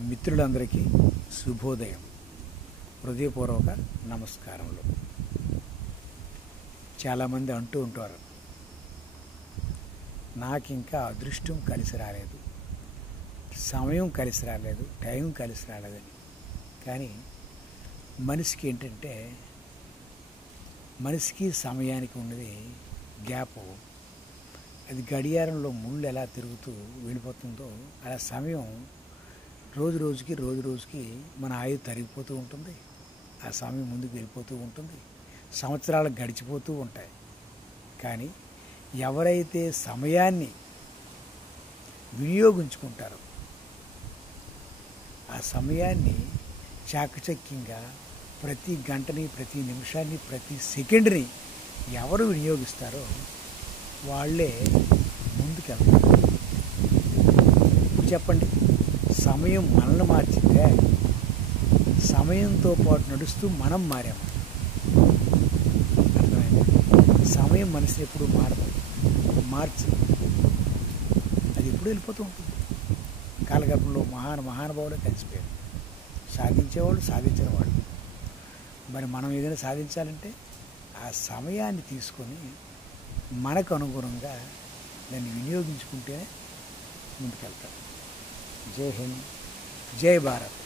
మిత్రులందరికీ శుభోదయం. హృదయపూర్వక నమస్కారములు. చాలామంది అంటూ ఉంటారు, నాకు ఇంకా అదృష్టం కలిసి రాలేదు, సమయం కలిసి రాలేదు, టైం కలిసి రాలేదని. కానీ మనిషికి ఏంటంటే, మనిషికి సమయానికి ఉన్నది గ్యాపు. అది గడియారంలో ముళ్ళు ఎలా తిరుగుతూ వెళ్ళిపోతుందో అలా సమయం రోజు రోజుకి మన ఆయువు తరిగిపోతూ ఉంటుంది. ఆ సమయం ముందుకు వెళ్ళిపోతూ ఉంటుంది. సంవత్సరాలు గడిచిపోతూ ఉంటాయి. కానీ ఎవరైతే సమయాన్ని వినియోగించుకుంటారో, ఆ సమయాన్ని చాకచక్యంగా ప్రతి గంటని, ప్రతి నిమిషాన్ని, ప్రతి సెకండ్ని ఎవరు వినియోగిస్తారో వాళ్ళే ముందుకెళ్తారు. చెప్పండి, సమయం మనల్ని మార్చిందే, సమయంతో పాటు నడుస్తూ మనం మారాము. అర్థమైంది? సమయం మనిషిని ఎప్పుడు మార్చి అది ఎప్పుడు వెళ్ళిపోతూ ఉంటుంది. కాలగర్భంలో మహానుభావులు కలిసిపోయారు. సాధించేవాళ్ళు, సాధించిన వాళ్ళు. మరి మనం ఏదైనా సాధించాలంటే ఆ సమయాన్ని తీసుకొని మనకు అనుగుణంగా దాన్ని వినియోగించుకుంటేనే ముందుకెళ్తాం. జై హింద్, జై భారత్.